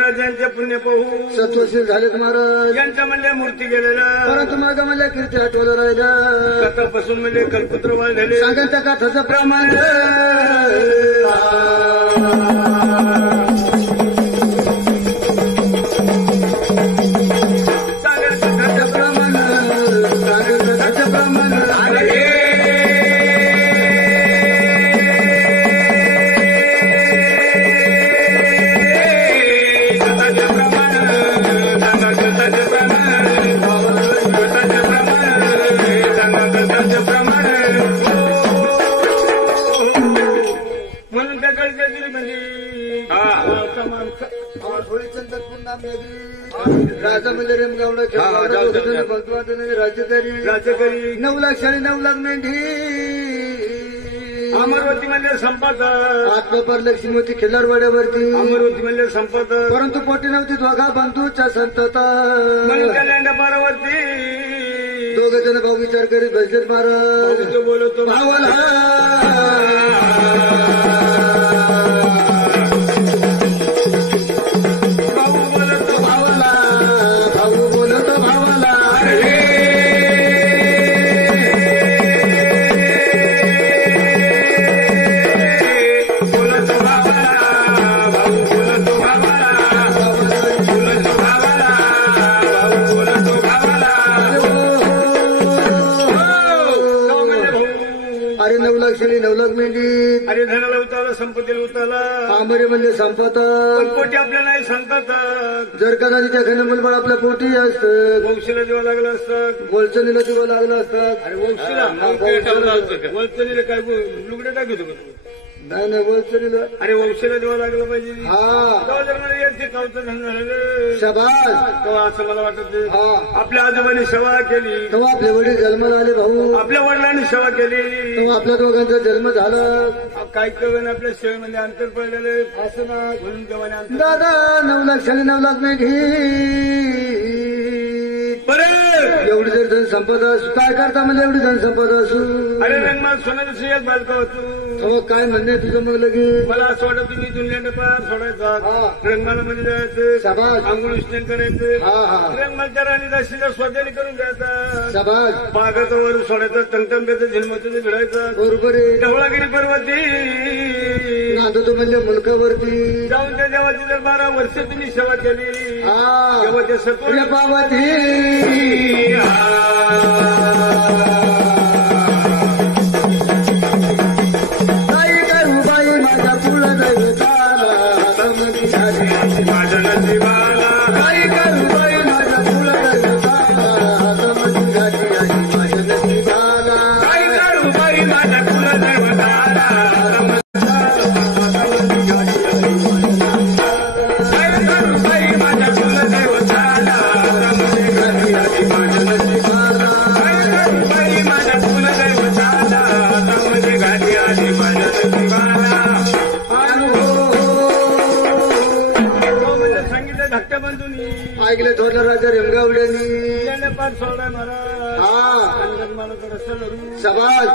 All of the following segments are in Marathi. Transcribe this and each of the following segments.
राज्यांचे पुण्य पाहू सत्वशील झालेत महाराज यांच्या म्हणले मूर्ती गेलेलं परंतु माझं म्हणलं कीर्ती आठवलं राहिलं कथापासून म्हणजे कल्पत्र वाढलेले सांगेल त्या कथाचं प्रमाण राजा म्हणजे रेमगावडा राज्यकारी 9 लाख 9.5 लाख मेंढी अमरावती म्हणजे संपत आत्मपर लक्ष्मीवती खिल्लारवाड्यावरती अमरावती म्हणजे संपत परंतु पोटी नव्हती दोघा बंधूच्या संतता पारावरती 2 जण भाऊ विचार करीत बसलेत महाराज बोलतो भावाला अरे धनाला उतारला संपत्तीला उतारला आंबरे म्हणजे संपत पोटी आपल्याला नाही सांगतात जर कदाचित एखादं मुलबाळ आपल्या पोटी असतं वंशीला देवा लागलं असतात वलचणीला देवा लागलं असतात अरे वंशीला वलचणीला काय लुगडे टाकतो का नाही नाही वलचणीला अरे वंशीला देवा लागलं पाहिजे हा जर मला याची कावचं धन झालेलं शबास तेव्हा असं मला वाटत हा आपल्या आजोबांनी सेवा केली तेव्हा आपले वडील जन्माला आले भाऊ आपल्या वडिलांनी सेवा केली तेव्हा आपल्या दोघांचा जन्म झाला काही कवन आपल्या सेवेमध्ये अंतर पडलेले असं ना म्हणून तेव्हा दादा 9 लाख 9.5 लाख मेंढी एवढी जर धनसंपदा असू काय करता म्हणजे एवढी धनसंपदा असू अरे रंगमाल सोन्याचं सुयात बालका होतो तेव्हा काय म्हणणे तुझं मग लगे मला असं वाटत तुम्ही दुनिया पार सोडायचा रंगमाला मध्ये जायचं शाबास आंघोळ स्नान करायचं हा हा रंगमालच्या राणी दाशीला स्वतःने करून द्यायचा शाबास बागाचा वर सोडायचा टंगटंब्याचं झिलमचं भिडायचं बरोबर आहे ढवळागिरी पर्वती नांदतो म्हणजे मुलकावरती जाऊन त्या देवाची जर 12 वर्ष तुम्ही सेवा केली तेव्हा ते सत्य पावती काही करू बाई माझ्या तुला माझ्या नशिबाला काही करू बाई माझ्या तुला माझ्या नशिबाला काय करू बाई माझ्या कुलदैवताला ऐकले थोरला राजा रेमगावड्यांनी पाठ सोडा महाराज मला समाज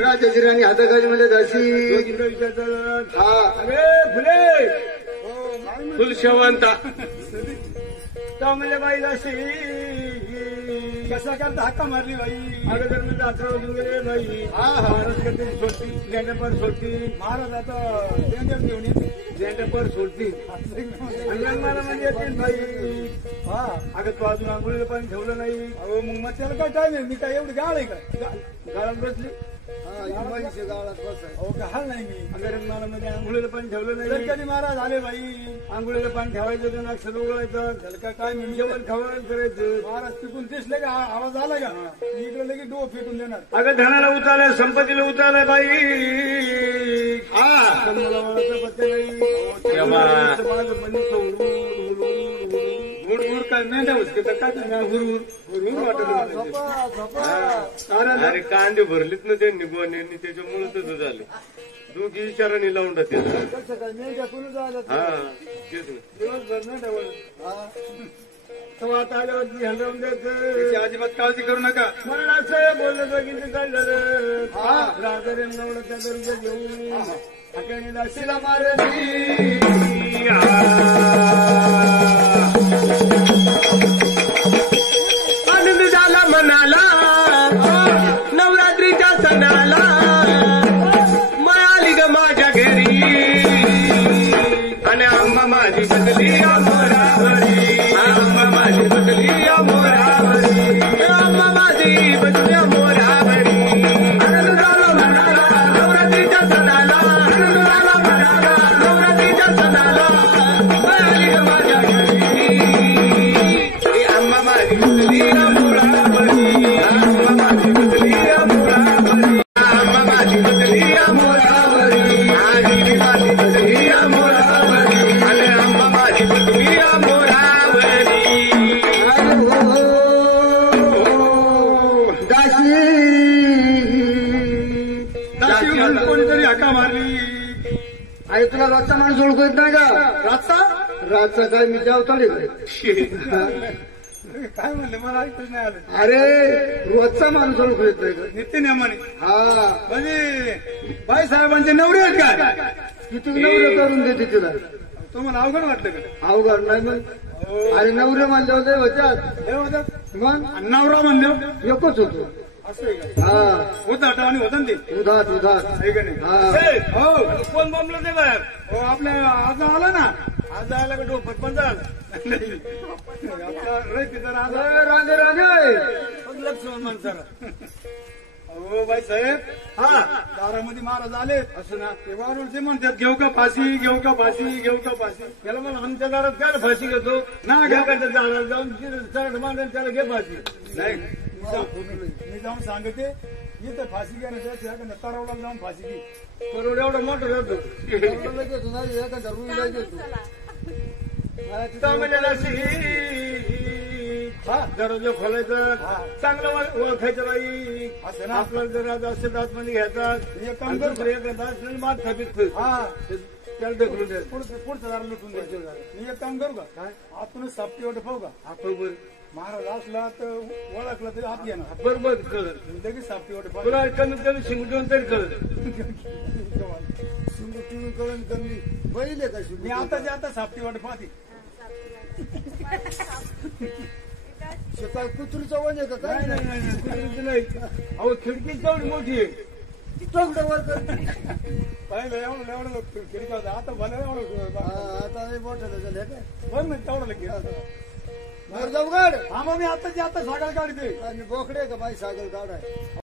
राजाची राणी हाताखालीमध्ये दासी विचारतात अरे फुले फुल शेवंता म्हणजे बाई दासी कसा करता हाका मारली बाई अगोदर मी 18 वाजून गेले बाई महाराज करते सोडती झेंड्यापर सोडती महाराज आता झेंड्यावर घेऊन येते झेंड्यापर सोडती मला म्हणजे येते बाई अगं तू अजून आंघोळीला पाणी ठेवलं नाही अहो मग त्याला काय टाइम आहे मी काय एवढी गाळ आहे का गाळात बसली म्हैशी गावात बसाय. हो का हाल नाही मी अंगरंगमालामध्ये आंघोळीला पाणी ठेवलं नाही. कधी महाराज आले बाई आंघोळीला पाणी ठेवायचं तर नाक सर्व उघडायचं झलका काय मी जेवण खावण करायचं. महाराज तिकून दिसले का आवाज आला का इकडे लगेच डोळ फेकून देणार. अगं धनाला उतारलाय संपत्तीला उतारलाय बाई. हा मला ओळखलं पत्ते नाही. हुडहुड काय मेंढ्या होते तर काय हुरहुर हुरहुर वाटत. अरे कांदे भरलेत ना त्यांनी गोण्यांनी त्याच्यामुळे तसं झालं. दोघी इशाराने लावून टाकते. मेंढ्या कोणी झालं हा तेच ना. दिवसभर मेंढ्या तेव्हा आता आल्यावर ध्यान राहून द्यायचं. अजिबात काळजी करू नका. मला असं बोललं तर किती चाललं राजा नवलं त्या दर्जा घेऊन हाताने दाशीला मारली. आनंद झाला मनाला नवरात्रीच्या सणाला मिळाली ग माझ्या घरी आणि आंबा माझी बदली मोरावरी. आंबा माझी बदली मोरावरी. आंबा माझी बदली मोरावरी. आनंद झाला मनाला नवरात्रीच्या सणाला. आनंद झाला मनाला नवरात्रीच्या सणाला मिळाली ग माझ्या घरी आंबा माझी बदली मोरावरी. आंबा माझी बदली मोरावरी. आंबा माझी बदली मोरावरी. आजी माझी बदली मोरावरी. आणि आंबा माझी बदली मोरावरी. दाशी म्हणून कोणीतरी हाका मारली. अरे तुला रातचा माणूस ओळखू येत नाही का? रातचा रातचा काय मी जावताडे काय म्हणले मला ऐकूच नाही आलं. अरे रोजचा माणूस ओळखू येत नाही का? नित्य नियमाने हा म्हणजे बाई साहेबांचे नवरे आहेत का? किती नवरे करून देते तिला. तुम्हाला अवघड वाटलं का? अवघड नाही मग. अरे नवरे म्हणले होते होत्यात हे होतं मग नवरा म्हणलं एकच होतो. असं आहे का? हा होतं आठवणी होतं ना ते उधात उधात. आहे का नाही? हा. हो कोण बोंबलं ते बाहेर. हो आपल्या आज आला ना. आज आला का डोपट पण झालं नाही. आपला रयतीचा राजा अरे राजे राजे पण लक्ष्मण माणसाला. हो बाई साहेब हा दारामध्ये महाराज आले असं ना ते वारुळचे म्हणतात घेऊ का फाशी घेऊ का फाशी घेऊ का फाशी. त्याला मला आमच्या दारात काय फाशी घेतो ना घ्याकाच्या दारात जाऊन चढ मांडून त्याला घे फाशी. नाही मी जाऊन सांगते इथं फाशी घ्या ना तरवला जाऊन फाशी घे. परवड एवढं मोठं राहतो. घेतो ना एखादा रुईला घेतो. दरवाजा खोलायचं चांगलं ओळखायचं बाई असं ना. आपल्याला जर आज असं दातमध्ये घ्यायचा मात थापित त्याला ढकलून द्यायचं पुढचं दार लुटून द्यायचं. मी एक काम करू का काय आतूनच सापटी वाटत पाहू का? आपण बरं महाराज असला तर ओळखला तरी आत घेणार बरोबर कळत लगेच सापटी वाटत तुला कमीत कमी शिंगून तरी कळत. शिंगू कळून कमी बैल आहे का शिंगू? मी आता सापटी वाटत पाहते. सकाळ कुत्रीचं वन आहे का काय? नाही अहो खिडकी तेवढी मोठी आहे. पहिलं एवढं एवढं खिडकी होता आता भले एवढं आता मोठं झालं काय? बघ ना तेवढं लगेच जाऊ गाड. हा मग मी आता सागल काढते. आणि बोकडे का बाई सागल काढाय.